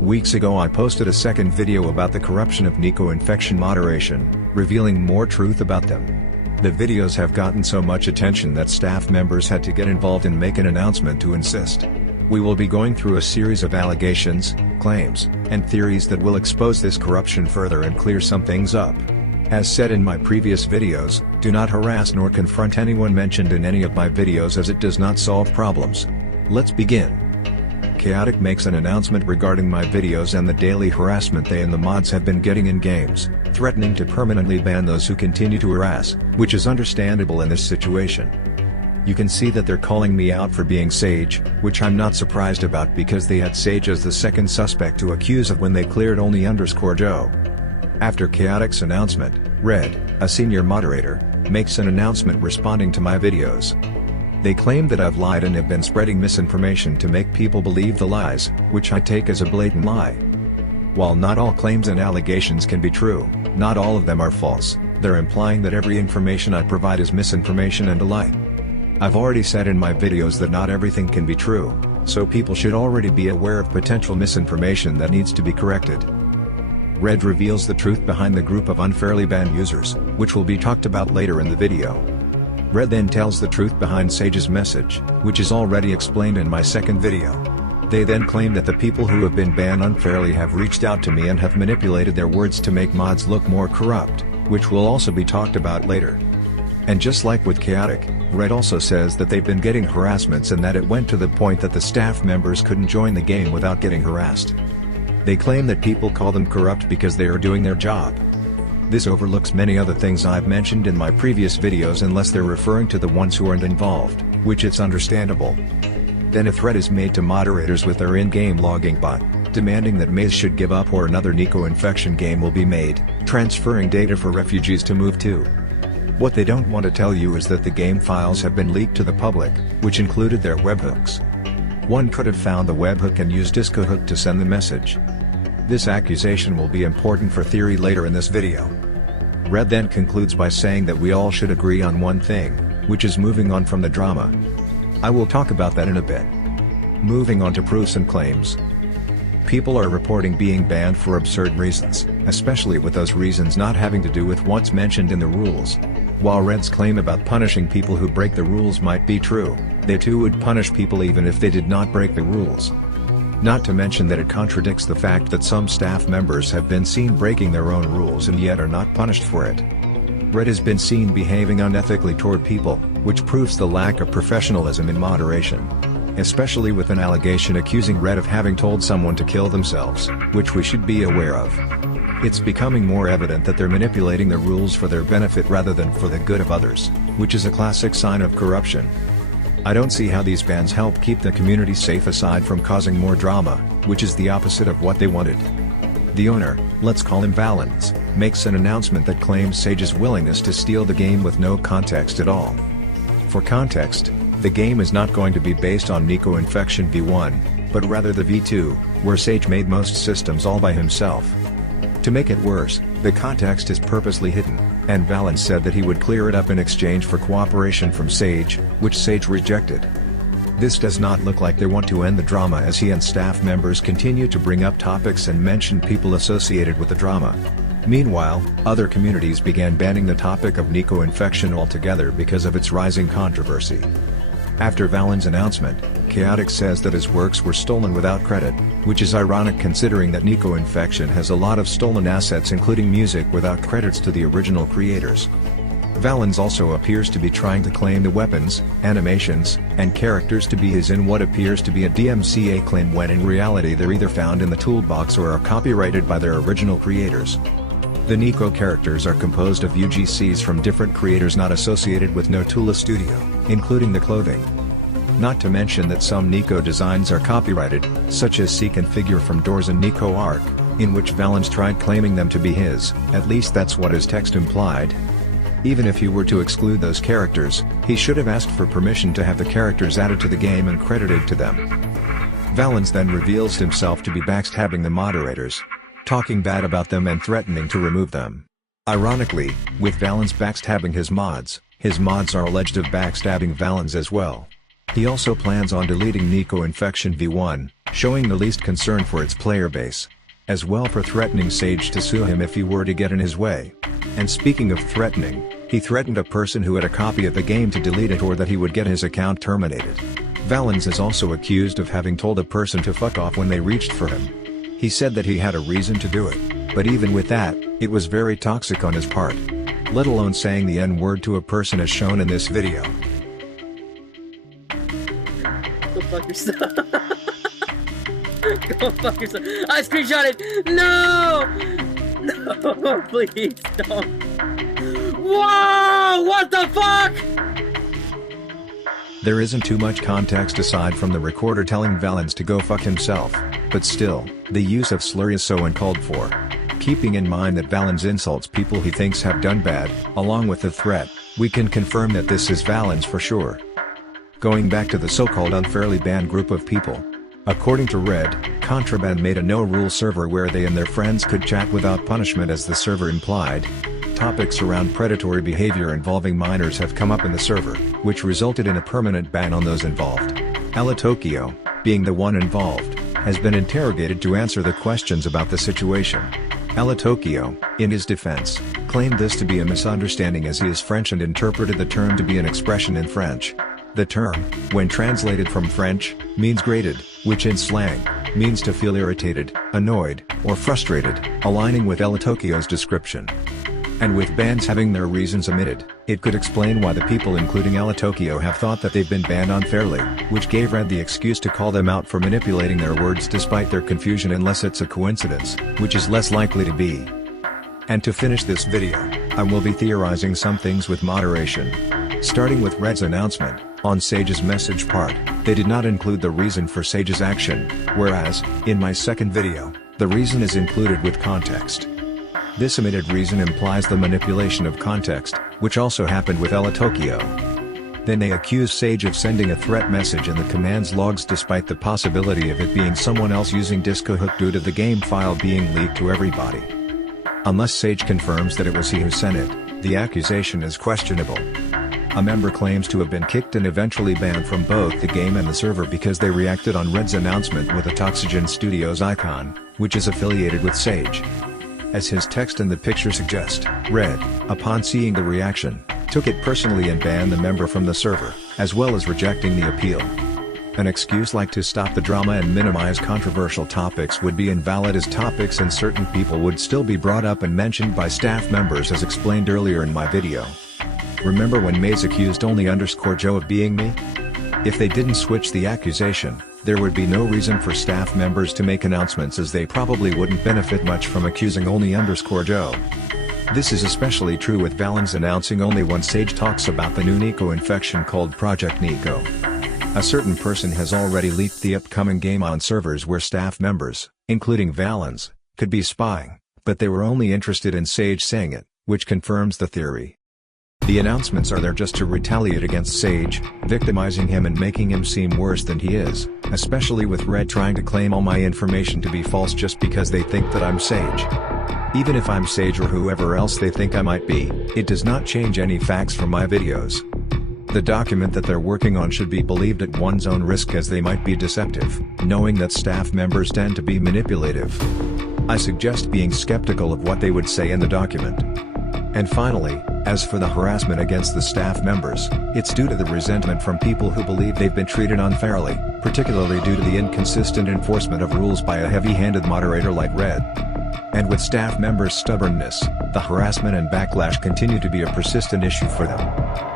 Weeks ago I posted a second video about the corruption of Neko Infection moderation, revealing more truth about them. The videos have gotten so much attention that staff members had to get involved and make an announcement to insist. We will be going through a series of allegations, claims, and theories that will expose this corruption further and clear some things up. As said in my previous videos, do not harass nor confront anyone mentioned in any of my videos as it does not solve problems. Let's begin. Chaotic makes an announcement regarding my videos and the daily harassment they and the mods have been getting in games, threatening to permanently ban those who continue to harass, which is understandable in this situation. You can see that they're calling me out for being Sage, which I'm not surprised about because they had Sage as the second suspect to accuse of when they cleared only _Joe. After Chaotic's announcement, Red, a senior moderator, makes an announcement responding to my videos. They claim that I've lied and have been spreading misinformation to make people believe the lies, which I take as a blatant lie. While not all claims and allegations can be true, not all of them are false. They're implying that every information I provide is misinformation and a lie. I've already said in my videos that not everything can be true, so people should already be aware of potential misinformation that needs to be corrected. Red reveals the truth behind the group of unfairly banned users, which will be talked about later in the video. Red then tells the truth behind Sage's message, which is already explained in my second video. They then claim that the people who have been banned unfairly have reached out to me and have manipulated their words to make mods look more corrupt, which will also be talked about later. And just like with Chaotic, Red also says that they've been getting harassments and that it went to the point that the staff members couldn't join the game without getting harassed. They claim that people call them corrupt because they are doing their job. This overlooks many other things I've mentioned in my previous videos unless they're referring to the ones who aren't involved, which it's understandable. Then a threat is made to moderators with their in-game logging bot, demanding that Maze should give up or another Neko Infection game will be made, transferring data for refugees to move to. What they don't want to tell you is that the game files have been leaked to the public, which included their webhooks. One could have found the webhook and used DiscoHook to send the message. This accusation will be important for theory later in this video. Red then concludes by saying that we all should agree on one thing, which is moving on from the drama. I will talk about that in a bit. Moving on to proofs and claims. People are reporting being banned for absurd reasons, especially with those reasons not having to do with what's mentioned in the rules. While Red's claim about punishing people who break the rules might be true, they too would punish people even if they did not break the rules. Not to mention that it contradicts the fact that some staff members have been seen breaking their own rules and yet are not punished for it. Red has been seen behaving unethically toward people, which proves the lack of professionalism in moderation. Especially with an allegation accusing Red of having told someone to kill themselves, which we should be aware of. It's becoming more evident that they're manipulating the rules for their benefit rather than for the good of others, which is a classic sign of corruption. I don't see how these bans help keep the community safe aside from causing more drama, which is the opposite of what they wanted. The owner, let's call him Valens, makes an announcement that claims Sage's willingness to steal the game with no context at all. For context, the game is not going to be based on Neko Infection V1, but rather the V2, where Sage made most systems all by himself. To make it worse, the context is purposely hidden, and Valens said that he would clear it up in exchange for cooperation from Sage, which Sage rejected. This does not look like they want to end the drama as he and staff members continue to bring up topics and mention people associated with the drama. Meanwhile, other communities began banning the topic of Neko Infection altogether because of its rising controversy. After Valens' announcement, Chaotic says that his works were stolen without credit, which is ironic considering that Neko Infection has a lot of stolen assets including music without credits to the original creators. Valens also appears to be trying to claim the weapons, animations, and characters to be his in what appears to be a DMCA claim when in reality they're either found in the toolbox or are copyrighted by their original creators. The Neko characters are composed of UGCs from different creators not associated with Notula Studio, including the clothing. Not to mention that some Neko designs are copyrighted, such as Seek and Figure from Doors and Neko Arc, in which Valens tried claiming them to be his, at least that's what his text implied. Even if he were to exclude those characters, he should have asked for permission to have the characters added to the game and credited to them. Valens then reveals himself to be backstabbing the moderators, talking bad about them and threatening to remove them. Ironically, with Valens backstabbing his mods are alleged of backstabbing Valens as well. He also plans on deleting Neko Infection V1, showing the least concern for its player base. As well for threatening Sage to sue him if he were to get in his way. And speaking of threatening, he threatened a person who had a copy of the game to delete it or that he would get his account terminated. Valens is also accused of having told a person to fuck off when they reached for him. He said that he had a reason to do it, but even with that, it was very toxic on his part. Let alone saying the N-word to a person as shown in this video. Go fuck yourself. Go fuck yourself. I screenshot it! No! No, please don't. Whoa! What the fuck? There isn't too much context aside from the recorder telling Valens to go fuck himself, but still, the use of slur is so uncalled for. Keeping in mind that Valens insults people he thinks have done bad, along with the threat, we can confirm that this is Valens for sure. Going back to the so-called unfairly banned group of people. According to Red, Contraband made a no-rule server where they and their friends could chat without punishment as the server implied. Topics around predatory behavior involving minors have come up in the server, which resulted in a permanent ban on those involved. Elotokyo, being the one involved, has been interrogated to answer the questions about the situation. Elotokyo, in his defense, claimed this to be a misunderstanding as he is French and interpreted the term to be an expression in French. The term, when translated from French, means grated, which in slang, means to feel irritated, annoyed, or frustrated, aligning with Elotokyo's description. And with bans having their reasons omitted, it could explain why the people including Elotokyo have thought that they've been banned unfairly, which gave Red the excuse to call them out for manipulating their words despite their confusion unless it's a coincidence, which is less likely to be. And to finish this video, I will be theorizing some things with moderation. Starting with Red's announcement, on Sage's message part, they did not include the reason for Sage's action, whereas, in my second video, the reason is included with context. This omitted reason implies the manipulation of context, which also happened with Elotokyo. Then they accuse Sage of sending a threat message in the commands logs despite the possibility of it being someone else using DiscoHook due to the game file being leaked to everybody. Unless Sage confirms that it was he who sent it, the accusation is questionable. A member claims to have been kicked and eventually banned from both the game and the server because they reacted on Red's announcement with a Toxygen Studios icon, which is affiliated with Sage. As his text and the picture suggest, Red, upon seeing the reaction, took it personally and banned the member from the server, as well as rejecting the appeal. An excuse like to stop the drama and minimize controversial topics would be invalid as topics and certain people would still be brought up and mentioned by staff members as explained earlier in my video. Remember when Maze accused only_Joe of being me? If they didn't switch the accusation, there would be no reason for staff members to make announcements as they probably wouldn't benefit much from accusing only_Joe. This is especially true with Valens announcing only when Sage talks about the new Neko infection called Project Neko. A certain person has already leaked the upcoming game on servers where staff members, including Valens, could be spying, but they were only interested in Sage saying it, which confirms the theory. The announcements are there just to retaliate against Sage, victimizing him and making him seem worse than he is, especially with Red trying to claim all my information to be false just because they think that I'm Sage. Even if I'm Sage or whoever else they think I might be, it does not change any facts from my videos. The document that they're working on should be believed at one's own risk as they might be deceptive, knowing that staff members tend to be manipulative. I suggest being skeptical of what they would say in the document. And finally, as for the harassment against the staff members, it's due to the resentment from people who believe they've been treated unfairly, particularly due to the inconsistent enforcement of rules by a heavy-handed moderator like Red. And with staff members' stubbornness, the harassment and backlash continue to be a persistent issue for them.